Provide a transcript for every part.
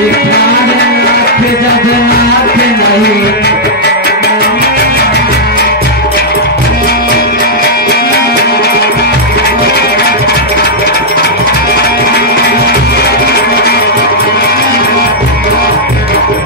प्राणनाथ जगन्नाथ नहीं।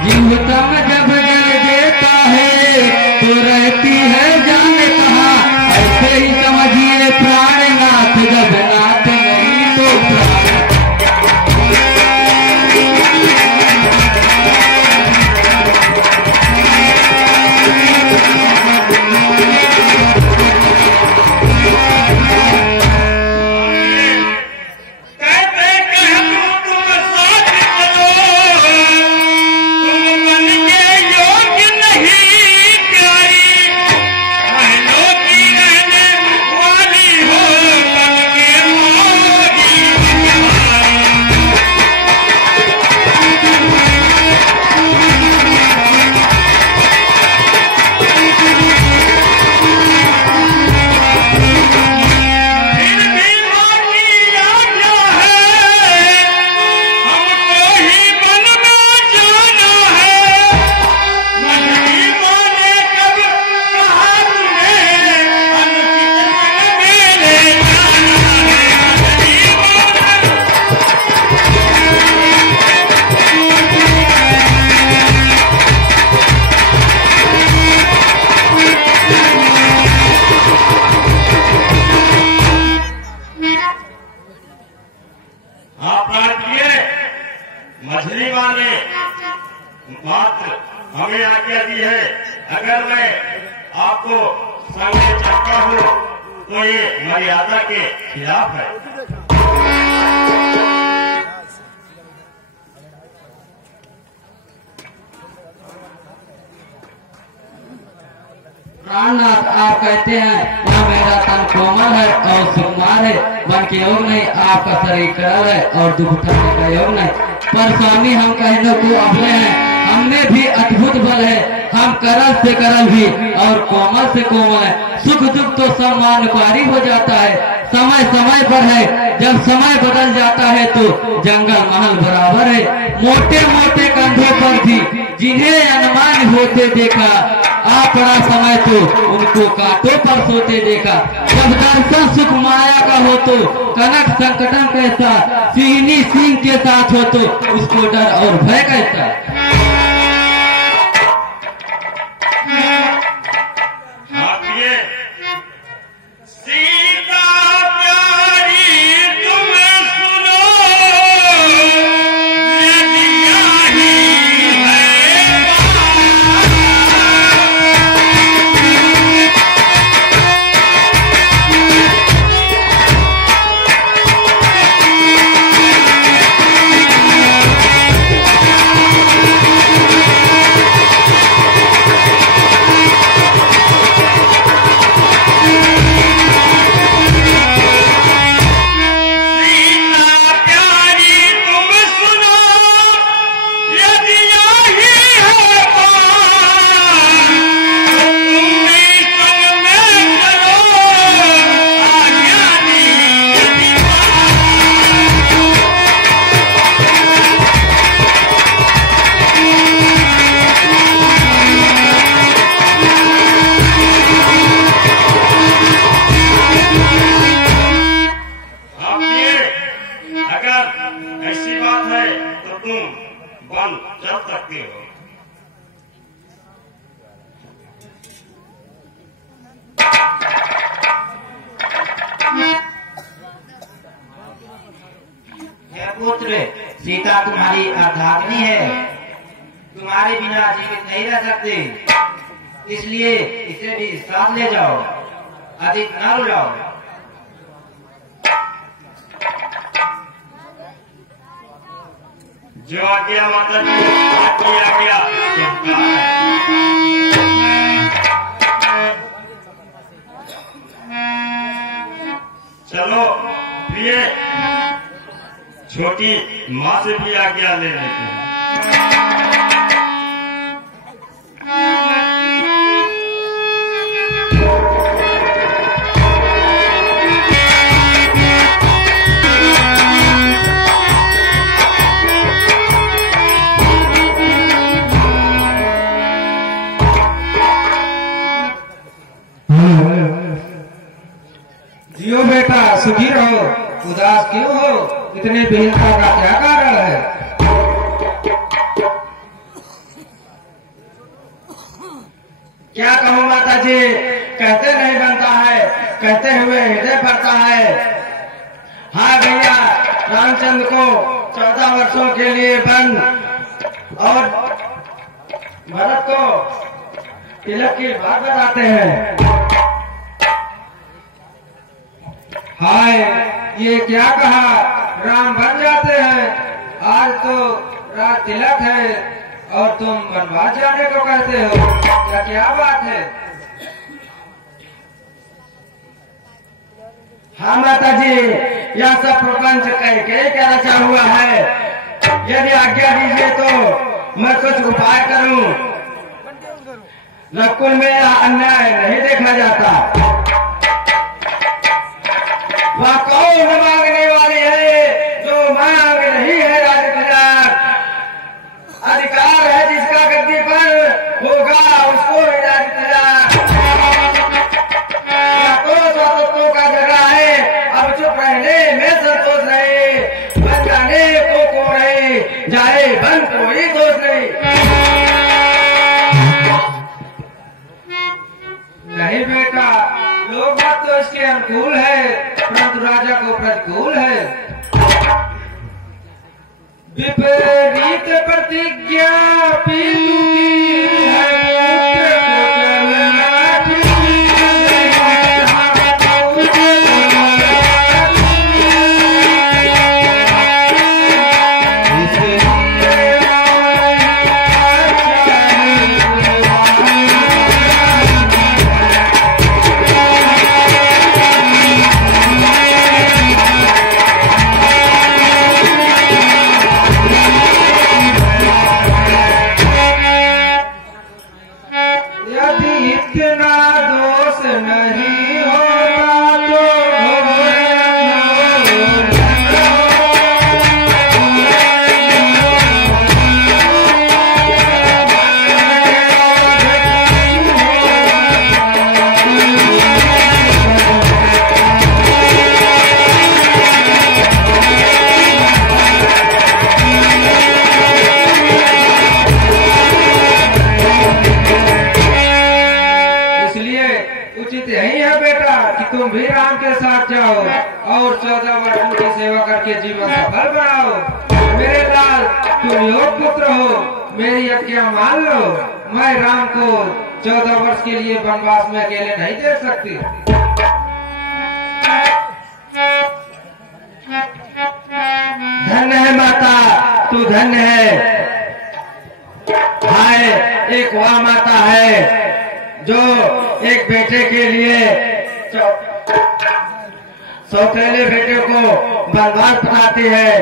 जीवतम जब जल देता है तो रहती है जाने कहाँ, ऐसे ही समझिए प्राणनाथ जगन्नाथ नहीं तो प्राण। मछली वाले मात्र हमें आज्ञा दी है, अगर मैं आपको सामने चाहता हूँ तो ये मर्यादा के खिलाफ है। प्राणनाथ आप कहते हैं वह मेरा तन कोमल है और सुकुमार है, मन के योग नहीं, आपका शरीर करल है और दुख उठाने का योग नहीं। पर स्वामी हम कहने को अबले हैं, हमने भी अद्भुत बल है, हम करल से करल भी और कोमल से कोमल है। सुख दुख तो सब मानकारी हो जाता है, समय समय पर है, जब समय बदल जाता है तो जंगल महल बराबर है। मोटे मोटे कंधों पर भी जिन्हें अनुमान होते देखा, आपड़ा समय तो उनको कांटों पर सोते देखा। जब दर्शन सुख माया का हो तो कनक संकटन कैसा, सिंहनी सिंह के साथ हो तो उसको डर और भय कैसा। ऐसी बात है तो तुम वन चल सकते हो। हे पुत्र, सीता तुम्हारी अर्धांगिनी है, तुम्हारे बिना जीवित नहीं रह सकते, इसलिए इसे भी साथ ले जाओ, अधिक न रुलाओ। जो आज्ञा माता जी आपकी आज्ञा सबका है। चलो प्रिय, छोटी माँ से भी आज्ञा ले लेते हैं। उदास क्यों हो? इतनी भीनता का क्या कारण है? क्या कहूँ माता जी, कहते नहीं बनता है, कहते हुए हृदय भरता है। हाँ भैया, रामचंद्र को 14 वर्षों के लिए वन और भरत को तिलक की बात बताते हैं। हाय, ये क्या कहा? राम बन जाते हैं, आज तो रात तिलक है और तुम वनवास जाने को कहते हो, क्या बात है? हाँ माता जी, यह सब प्रपंच कह क्या रचा हुआ है। यदि आज्ञा दीजिए तो मैं कुछ उपाय करूं। नकुल में अन्याय नहीं देखा जाता। वह कौन मांगने वाली है जो मांग नहीं है राजकुमार। अधिकार है जिसका गद्दी पर होगा उसको राजकुमार। तत्वों का झगड़ा है, अब चुप रहने में संतोष नहीं। बन जाने को रहे जाए बन कोई दोष नहीं बेटा, लोग बात तो इसके अनुकूल है, परंतु राजा को प्रतिकूल है। विपरीत प्रतिज्ञा पितु की है, तुम भी राम के साथ जाओ और 14 वर्षों की सेवा करके जीवन सफल बनाओ। मेरे लाल, तुम योग पुत्र हो, मेरी आज्ञा मान लो। मैं राम को 14 वर्ष के लिए वनवास में अकेले नहीं दे सकती। धन्य है माता, तू धन्य है। हाय, एक वह माता है जो एक बेटे के लिए सौतेले बेटे को वनवास पठाती है,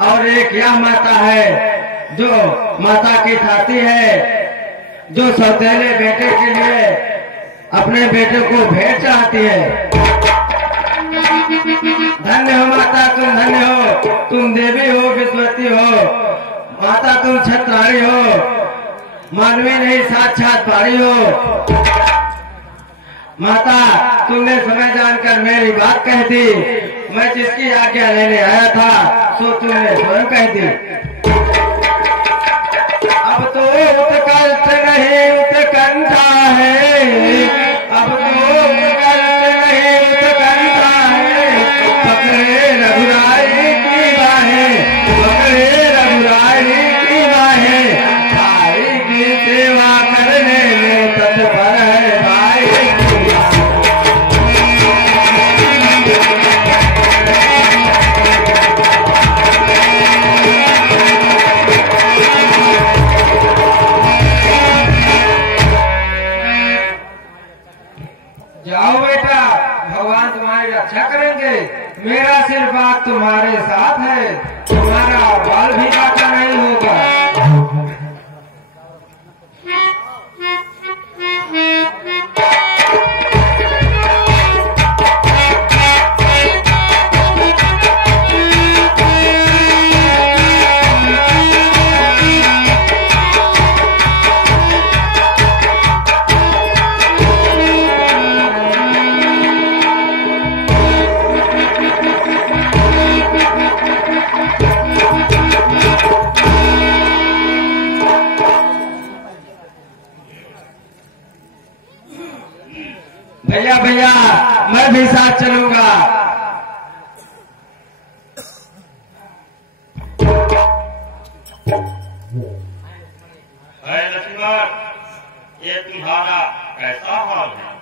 और एक यह माता है जो माता की थाती है, जो सौतेले बेटे के लिए अपने बेटे को भेंट चाहती है। धन्य हो माता, तुम धन्य हो। तुम देवी हो, विद्वती हो माता, तुम छत्राणी हो, मानवी नहीं साक्षात पारी हो। माता, तुमने समय जानकर मेरी बात कह दी। मैं जिसकी आज्ञा लेने आया था सो तुमने स्वयं कह दी। अब तो उत्कर्ष नहीं उत्कंठा है, अब तो उत्कर्ष नहीं उत्कंठा है। पकड़े रघुराई की बाहें, पकड़े रघुराई की बाहें। भाई की सेवा करने में तत्पर है भाई। भी साथ चलूंगा। लक्ष्मण, ये तुम्हारा कैसा हाल है?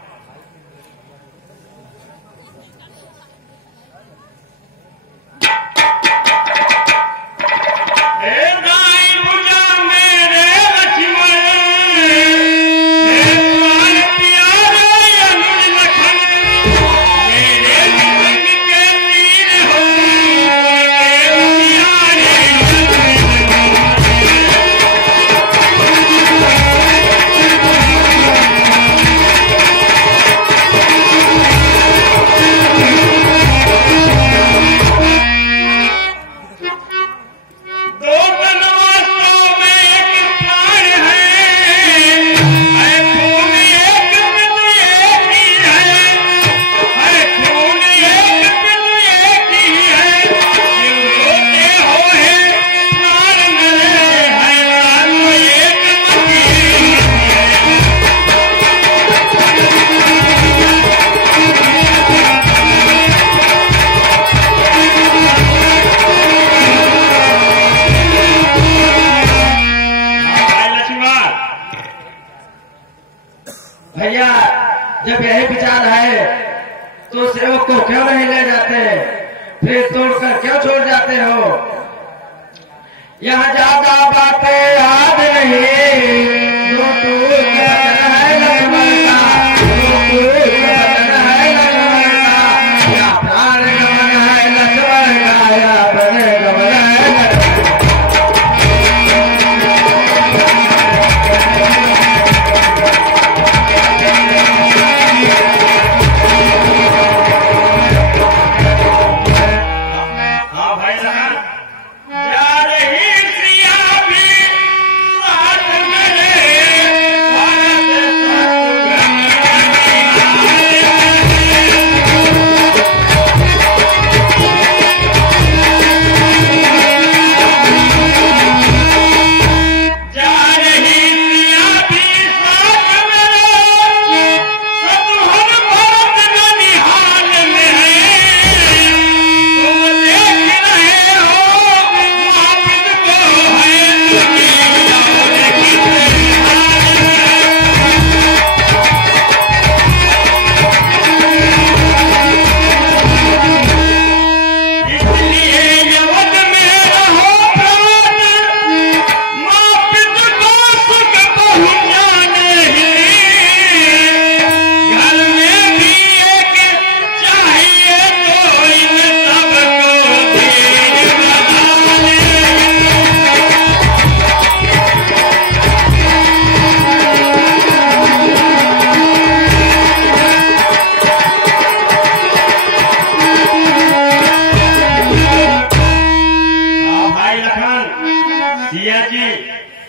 भैया, जब यही विचार है तो सेवक को क्यों नहीं ले जाते, फिर तोड़कर क्यों छोड़ जाते हो? यहाँ ज्यादा बातें याद नहीं, जो तू वचन है लक्ष्मण का, जो तू वचन है लक्ष्मण का, या प्राण गमन है लक्ष्मण का, या प्रण गमन है लक्ष्मण का।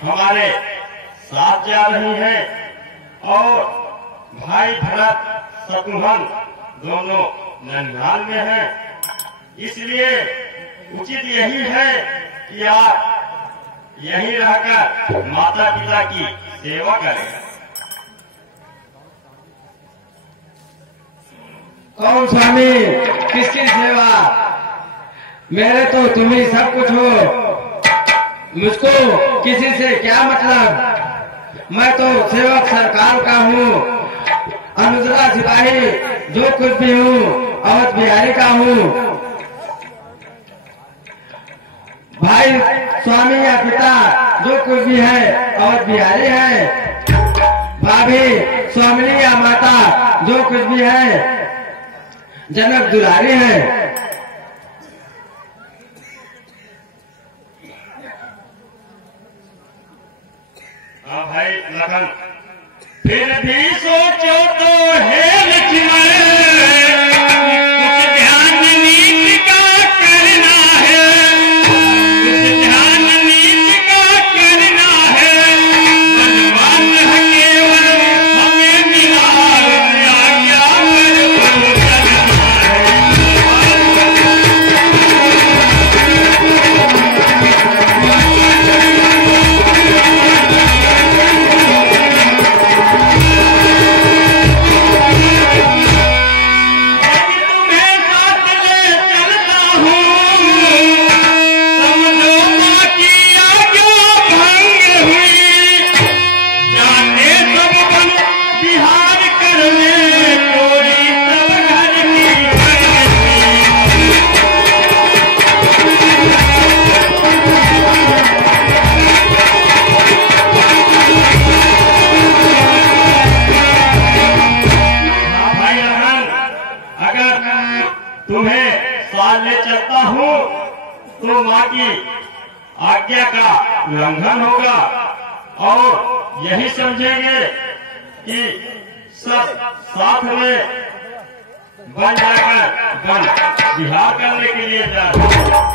हमारे साथ जा रही है और भाई भरत शत्रुघ्न दोनों नंगाल में हैं, इसलिए उचित यही है कि आप यहीं रहकर माता पिता की सेवा करें। कौन स्वामी, किसकी सेवा? मेरे तो तुम ही सब कुछ हो, मुझको किसी से क्या मतलब? मैं तो सेवक सरकार का हूँ, अनुजरा सिपाही जो कुछ भी हूँ, अवध बिहारी का हूँ। भाई स्वामी या पिता जो कुछ भी है अवध बिहारी है, भाभी स्वामिनी या माता जो कुछ भी है जनक दुलारी है। हाँ भाई लखन, फिर भी सोचो तो है लक्ष्मण, कुछ ध्यान नीति का करना है, कुछ ध्यान नीति का करना है, धन्यवाद है केवल हमें मिला, आज्ञा पर चलना है। चलता हूँ तो माँ की आज्ञा का उल्लंघन होगा और यही समझेंगे कि सब साथ में बन जाकर बन बिहार करने के लिए जा रहे हैं।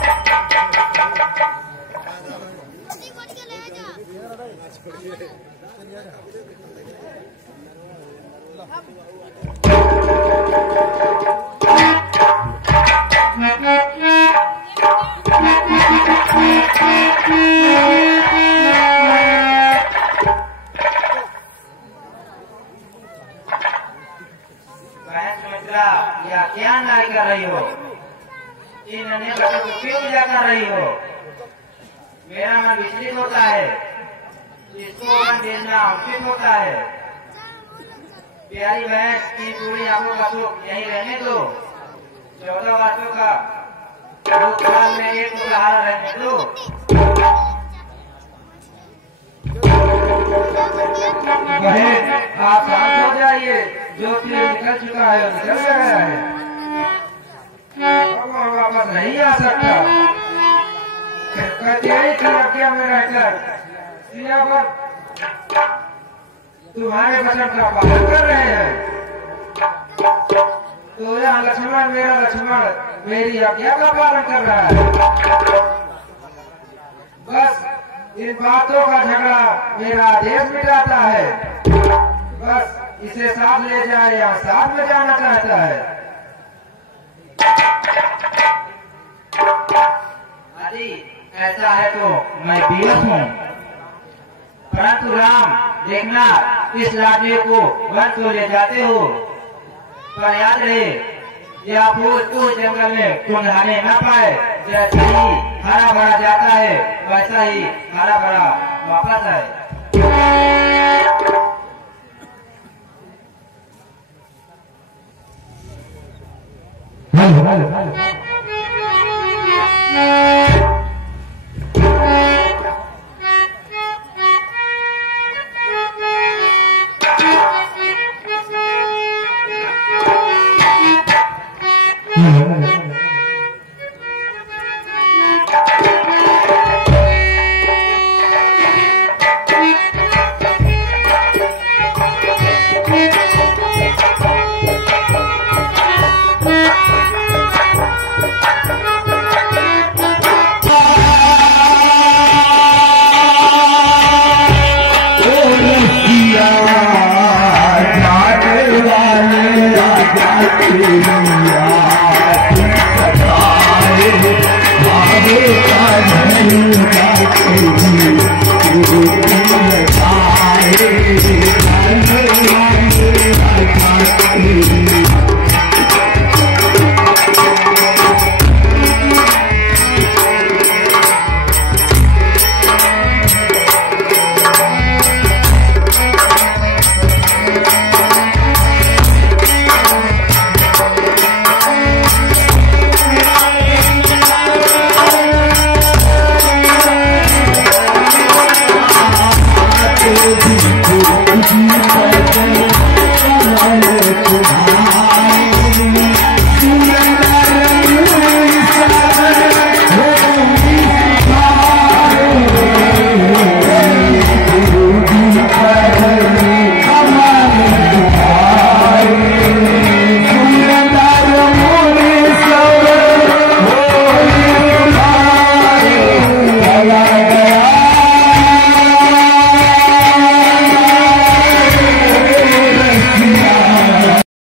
या क्या नाई कर रही हो? इन अन्य बच्चों को क्यों पूजा कर रही हो? मेरा मन विचलित होता है, इसको मन भेजना उचित होता है। प्यारी बहन की पूरी आंखों का सुख यही रहने दो। 14 वर्षों का दुख काल में एक सहारा रहने दो। बहन आप शांत हो जाइए, जो चीज निकल चुका है वो निकल गया है, अब वो वापस नहीं आ सकता। कचहरी की आज्ञा में रहकर सिया पर तुम्हारे वचन का पालन कर रहे हैं, तो यहाँ लक्ष्मण मेरा लक्ष्मण मेरी आज्ञा का पालन कर रहा है। बस इन बातों का झगड़ा मेरा आदेश मिटाता है। बस इसे साथ ले जाए या साथ में जाना चाहता है। यदि ऐसा है तो मैं विवश हूँ, परंतु राम देखना इस लाडली को वन को ले जाते हो, पर याद रहे यह फूल उस जंगल में कुंधाने न पाए। जैसे ही हरा भरा जाता है वैसा ही हरा भरा वापस आए। Hello hello hello